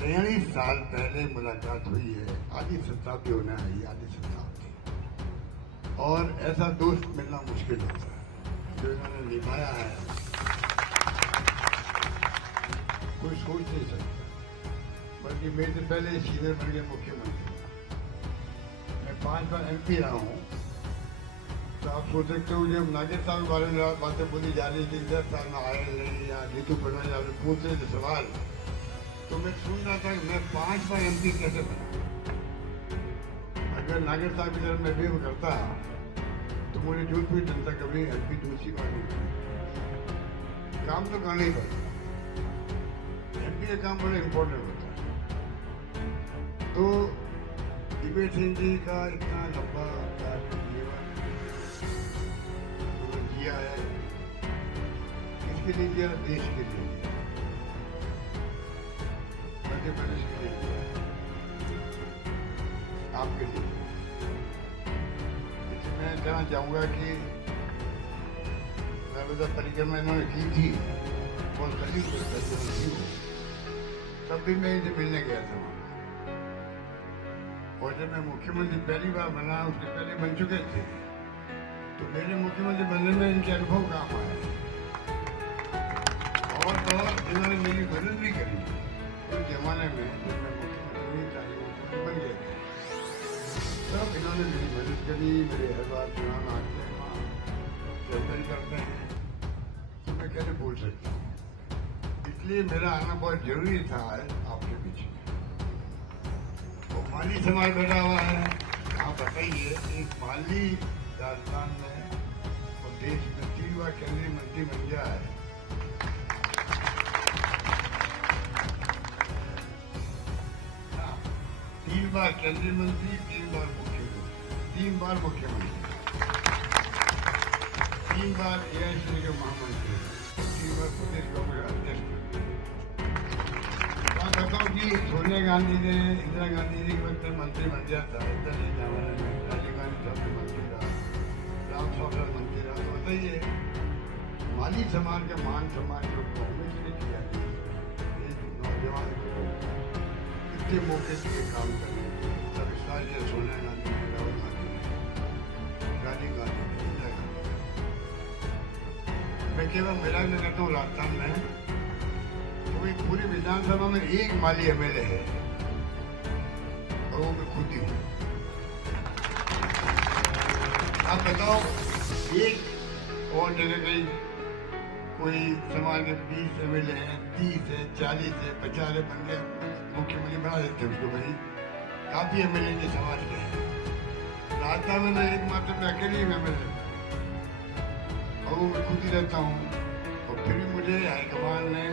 43 साल पहले मुलाकात हुई है, आधी शताब्दी होने आई, आधी शताब्दी। और ऐसा दोस्त मिलना मुश्किल होता है जो इन्होंने निभाया है, कोई सोच नहीं सकता। बल्कि मेरे से पहले सीनियर बन गए मुख्यमंत्री। मैं 5 बार MP रहा हूँ। तो आप सोच सकते हो जब नागेश साहब के बारे में बातें बोली जा रही थी, 10 साल में आए नहीं या नीतू पटवारी पूछ रहे थे सवाल, तो मैं सुन रहा था कि मैं 5 बार MP कैसे बना। अगर नागेश साहब की तरफ मैं बिहेव करता तो मुझे जोधपुर जनता कभी MP दूसरी बार नहीं। काम तो करना ही पड़ता, MP का काम बड़ा इम्पोर्टेंट होता है। तो दिग्विजय सिंह जी का इतना लंबा किया है, किसके लिए किया? देश के लिए किया, मध्य प्रदेश के लिए किया, आपके लिए। लेकिन मैं कहना चाहूंगा कि नर्मदा परिक्रमा इन्होंने की थी, बहुत करीब थी, तब भी मैं इनसे मिलने गया था। और जब मैं मुख्यमंत्री पहली बार बना, उसके पहले बन चुके थे, तो मेरे मुख्यमंत्री बनने में इनके अनुभव काम आए। और इन्होंने मेरी मदद भी करी उस जमाने में जब मैं मुख्यमंत्री नहीं था, वो बन गए थे। तब इन्होंने मेरी मदद करी, मेरे हर बार चुनाव आते हैं, वहाँ चर्चा करते हैं, तो मैं कैसे बोल सकता हूँ। इसलिए मेरा आना बहुत जरूरी था आपके बीच में। वो माली समाज बैठा हुआ है, आप बताइए, एक माली राजस्थान में और देश में 3 बार केंद्रीय मंत्री बन गया है। हाँ, 3 बार केंद्रीय मंत्री, 3 बार मुख्यमंत्री, 3 बार मुख्यमंत्री, 3 बार AICC के महामंत्री, 3 बार प्रदेश कांग्रेस अध्यक्ष। बात बताओ कि सोनिया गांधी ने, इंदिरा गांधी जी के वक्त मंत्री बन गया था, राजीव गांधी साहब के मंत्री था, राम साहब मंत्री रहा। तो बताइए, माली समाज के मान सम्मान जो कांग्रेस ने किया, एक नौजवान को इतने मौके से काम करने, सब सारी सोनिया गांधी ने, राहुल गांधी ने, राजीव गांधी ने, इंदिरा गांधी। मैं केवल मेरा मैं कहता हूँ राजस्थान में तो पूरी विधानसभा में एक माली MLA है, और वो मैं खुद ही हूँ। आप बताओ, एक और जगह कहीं कोई समाज के 20 MLA हैं, 30 है, 40 है, 50 है, बन गए मुख्यमंत्री बना देते हैं उसको। भाई काफी MLA के समाज के हैं। राजस्थान में मैं एकमात्र मैं अकेले MLA, और वो मैं खुद ही रहता हूँ। और फिर भी मुझे हाईकमान ने,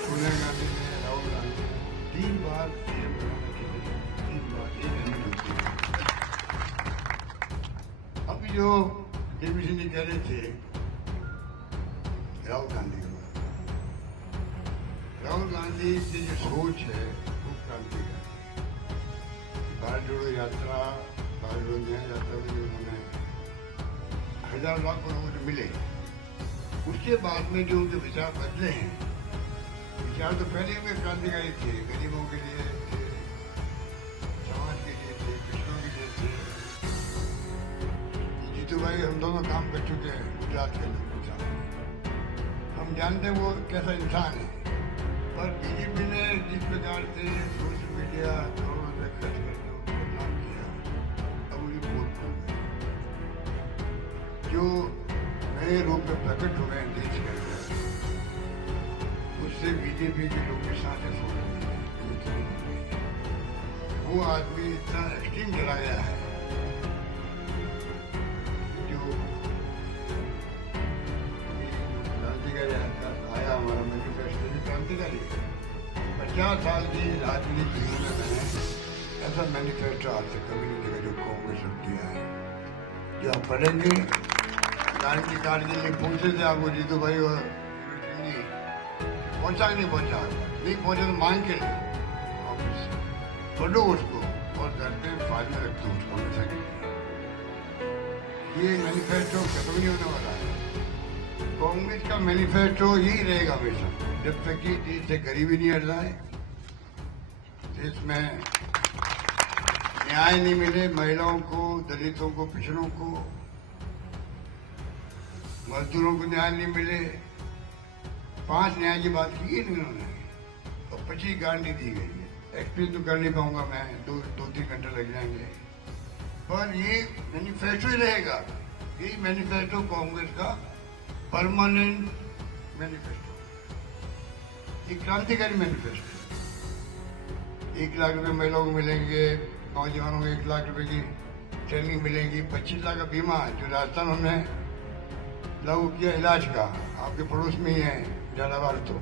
सोनिया गांधी ने, राहुल गांधी ने 3 बार CM बनाने के लिए 3 बार एक MLA। अभी जो DVC जी कह रहे थे राहुल गांधी को, राहुल गांधी की जो सोच है वो क्रांति है। भारत जोड़ो यात्रा, भारत जोड़ो न्याय यात्रा में जो उन्होंने 1000 लाख लोगों को मिले, उसके बाद में जो उनके विचार बदले हैं, विचार तो पहले में क्रांतिकारी थे, गरीबों के लिए थे, समाज के लिए थे, पिछड़ों के लिए थे। जीतू भाई हम दोनों काम कर चुके हैं गुजरात के अंदर, हम जानते हैं वो कैसा इंसान है। पर BJP ने जिस प्रकार से सोशल मीडिया करोड़ों रुपए खर्च करके उनको बदनाम किया, अब उन्हें वोट पड़ गए, जो नए रूप में प्रकट हुए हैं देश के अंदर, उससे BJP के लोग की सांसें फूल रही है। वो आदमी इतना एक्सट्रीम चला गया है, आया हमारा मैनिफेस्टो क्रांतिकारी 50 साल की राजनीति में मैंने ऐसा मैनिफेस्टो आज तक कभी नहीं देखा जो कांग्रेस ने दिया है। जो आप पढ़ेंगे, गारंटी कार्ड के लिए पूछते थे आपको जीतू भाई, और पहुंचा नहीं पहुंचा, नहीं पहुंचा तो मांग के लिए ऑफिस पढ़ो उसको और घर पे फाइल में रखते उसको हमेशा के लिए। ये मैनिफेस्टो खत्म नहीं होने वाला है। कांग्रेस का मैनिफेस्टो यही रहेगा हमेशा, जब तक कि देश से गरीबी नहीं हट जाए, देश में न्याय नहीं मिले महिलाओं को, दलितों को, पिछड़ों को, मजदूरों को न्याय नहीं मिले। 5 न्याय की बात की है इन्होंने और 25 गारंटी दी गई है। एक्सप्लेन तो कर नहीं पाऊंगा मैं, 2-3 घंटे लग जाएंगे, पर ये मैनिफेस्टो ही रहेगा। यही मैनिफेस्टो कांग्रेस का परमानेंट मैनिफेस्टो, ये क्रांतिकारी मैनिफेस्टो। 1 लाख रुपए महिलाओं को मिलेंगे, नौजवानों को 1 लाख रुपए की ट्रेनिंग मिलेगी, 25 लाख का बीमा जो राजस्थान में लागू किया इलाज का, आपके पड़ोस में ही है झालावाड़, तो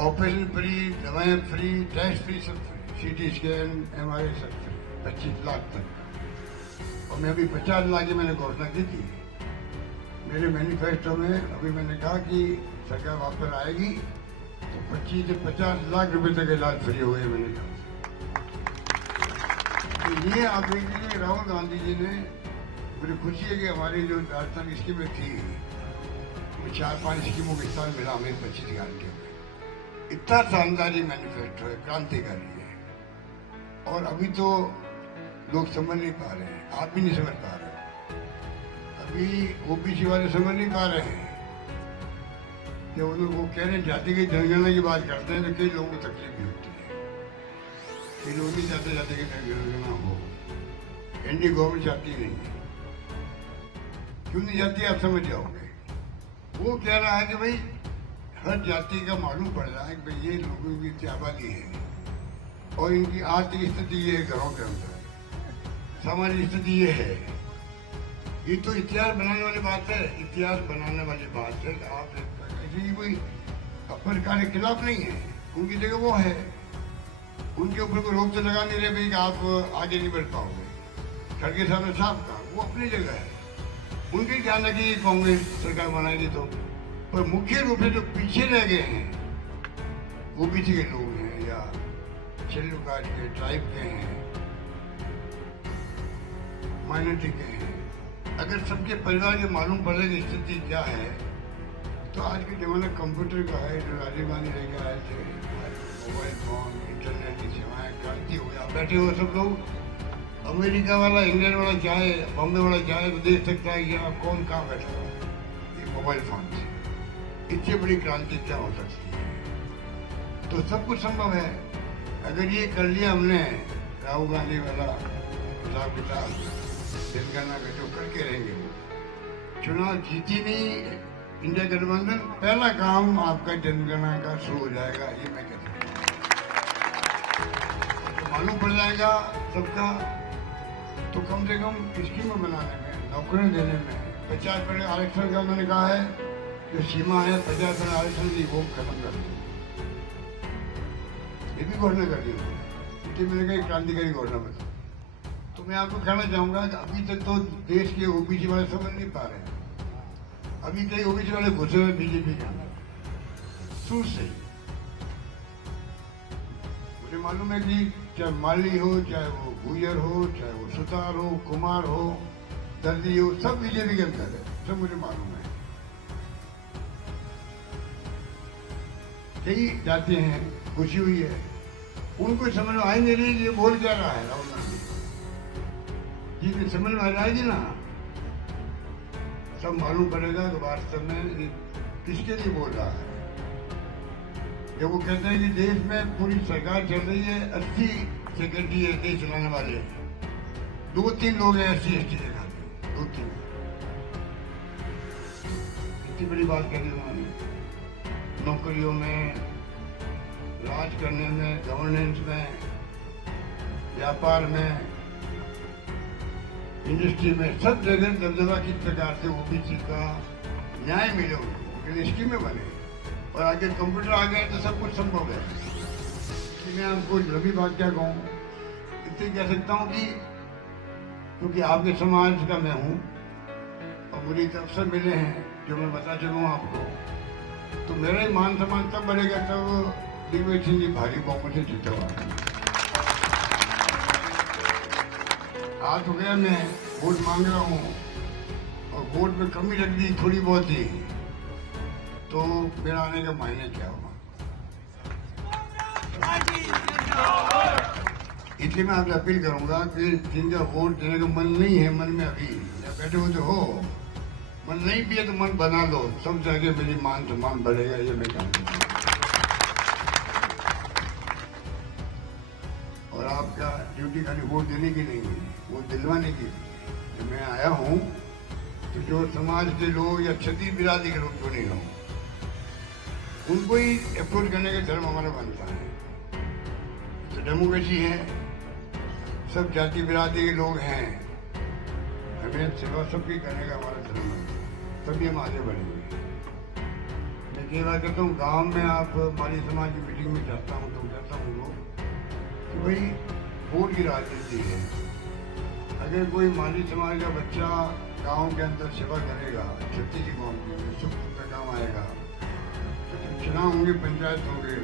ऑपरेशन फ्री, दवाएं फ्री, टेस्ट फ्री, सब फ्री, CT स्कैन, MRI सब फ्री, 25 लाख तक। और मैं अभी 50 लाख की मैंने घोषणा की थी मेरे मैनिफेस्टो में। अभी मैंने कहा कि सरकार वापस आएगी तो 25 से 50 लाख रुपए तक इलाज फ्री हो गए। मैंने कहा तो ये आप देखिए, राहुल गांधी जी ने, मुझे खुशी है कि हमारी जो राजस्थान स्कीमें थी, वो 4-5 स्कीमों का हिस्सा मिला हमें 25 गारंटियों में। इतना शानदार ये मैनिफेस्टो है, क्रांतिकारी है। और अभी तो लोग समझ नहीं पा रहे हैं, आप भी नहीं समझ पा रहे। अभी OBC वाले समझ नहीं पा रहे हैं कि वो लोग वो कह रहे हैं जाति की जनगणना की बात करते हैं तो कई लोगों को तकलीफ भी होती है। कई लोग नहीं चाहते जाति की जनगणना हो, NDA गवर्नमेंट चाहती नहीं है। क्यों नहीं जाती आप समझ जाओगे। वो कह रहा है कि भाई हर जाति का मालूम पड़ रहा है कि भाई ये लोगों की आबादी है और इनकी आर्थिक स्थिति ये है, घरों के अंदर सामाजिक स्थिति ये है। ये तो इतिहास बनाने वाली बात है, इतिहास बनाने वाली बात है। आप ऐसी कोई सरकार के खिलाफ नहीं है, उनकी जगह वो है, उनके ऊपर कोई रोक तो लगा नहीं रहे भाई कि आप आगे नहीं बढ़ पाओगे। खड़गे साहब ने साफ कहा, वो अपनी जगह है, उनकी ध्यान रखिए कांग्रेस सरकार बनाएगी तो। पर मुख्य रूप से जो पीछे रह गए हैं OBC के लोग हैं या शेड्यूल कास्ट के, ट्राइब के हैं, माइनॉरिटी के हैं, अगर सबके परिवार के मालूम पड़े कि स्थिति क्या है तो आज के जमाना कंप्यूटर का है। जो राजीव गांधी लेकर आए थे, मोबाइल फोन, इंटरनेट की सेवाएं, क्रांति हो गया। बैठे हुए सब लोग, अमेरिका वाला, इंग्लैंड वाला चाहे, बॉम्बे वाला चाहे, तो देख सकता है कि कौन कहाँ बैठा हुआ है ये मोबाइल फोन से। इससे बड़ी क्रांति क्या हो सकती है। तो सब कुछ संभव है अगर ये कर लिया हमने। राहुल गांधी वाला हिसाब किताब जनगणना का जो करके रहेंगे, वो चुनाव जीती नहीं इंडिया गठबंधन, पहला काम आपका जनगणना का शुरू हो जाएगा। ये मैं कहता हूँ तो मालूम पड़ जाएगा सबका। तो कम से कम स्कीम बनाने में, नौकरियां देने में 50% आरक्षण का मैंने कहा है, जो सीमा है 50% आरक्षण की, वो खत्म कर दी। ये भी घोषणा कर दी उन्होंने, इसलिए मैंने कहा क्रांतिकारी घोषणा बता। तो मैं आपको कहना चाहूंगा कि अभी तक तो देश के OBC वाले समझ नहीं पा रहे। अभी कई OBC वाले घुसे हुए BJP के अंदर शुरू से ही। मुझे मालूम है कि चाहे माली हो, चाहे वो गुजर हो, चाहे वो सुतार हो, कुमार हो, दर्जी हो, सब BJP के अंदर है, सब मुझे मालूम है। कई जाते हैं खुशी हुई है, उनको समझ में आई नहीं रही ये बोल क्या रहा है राहुल गांधी। जिसे समझ में आ जाएगी ना, सब मालूम पड़ेगा कि वास्तव में किसके लिए बोल रहा है। जब वो कहते हैं कि देश में पूरी सरकार चल रही है, 80 सेक्रेटरी है देश चलाने वाले, 2-3 लोग हैं SC ST के खाते, 2-3। इतनी बड़ी बात करी उन्होंने। नौकरियों में, राज करने में, गवर्नेंस में, व्यापार में, इंडस्ट्री में, सब जगह दबदबा किस प्रकार से OBC का न्याय मिले उनको, स्कीमें बने। और आगे कंप्यूटर आ गए तो सब कुछ संभव है। कि मैं आपको लंबी बात क्या कहूँ, इतनी कह सकता हूँ कि क्योंकि आपके समाज का मैं हूँ और मुझे अवसर मिले हैं जो मैं बता चलूँ आपको, तो मेरा ही मान सम्मान तब बढ़ेगा तब दिग्विजय सिंह जी भारी बहुमत से जीता हुआ। आज हो गया मैं वोट मांग रहा हूँ और वोट में कमी रख दी थोड़ी बहुत ही, तो मेरा आने का मायने क्या होगा। इसलिए मैं आपसे अपील करूंगा कि जिनका वोट देने का मन नहीं है, मन में अभी या बैठे हुए तो हो, मन नहीं भी है तो मन बना लो, सब जगह मेरी मान सम्मान बढ़ेगा, ये मैं कहूँगा। और आपका ड्यूटी खाली वोट देने की नहीं है, वोट दिलवाने की। जब मैं आया हूँ तो जो समाज के लोग या क्षत्रिय बिरादरी के लोग क्यों नहीं हो, उनको ही अप्रोच करने का धर्म हमारा बनता है। तो डेमोक्रेसी है, सब जाति बिरादरी के लोग हैं, हमें सेवा सबकी करने का हमारा धर्म है, तभी हम आगे बढ़ेंगे। मैं कई बार कहता हूँ, गांव में आप माली समाज की मीटिंग में जाता हूँ तो कहता हूँ लोग कि भाई वोट की राजनीति है। अगर कोई माली समाज का बच्चा गांव के अंदर सेवा करेगा, छत्तीस गाँव की सुख का काम आएगा, तो चुनाव होंगे, पंचायत होंगे,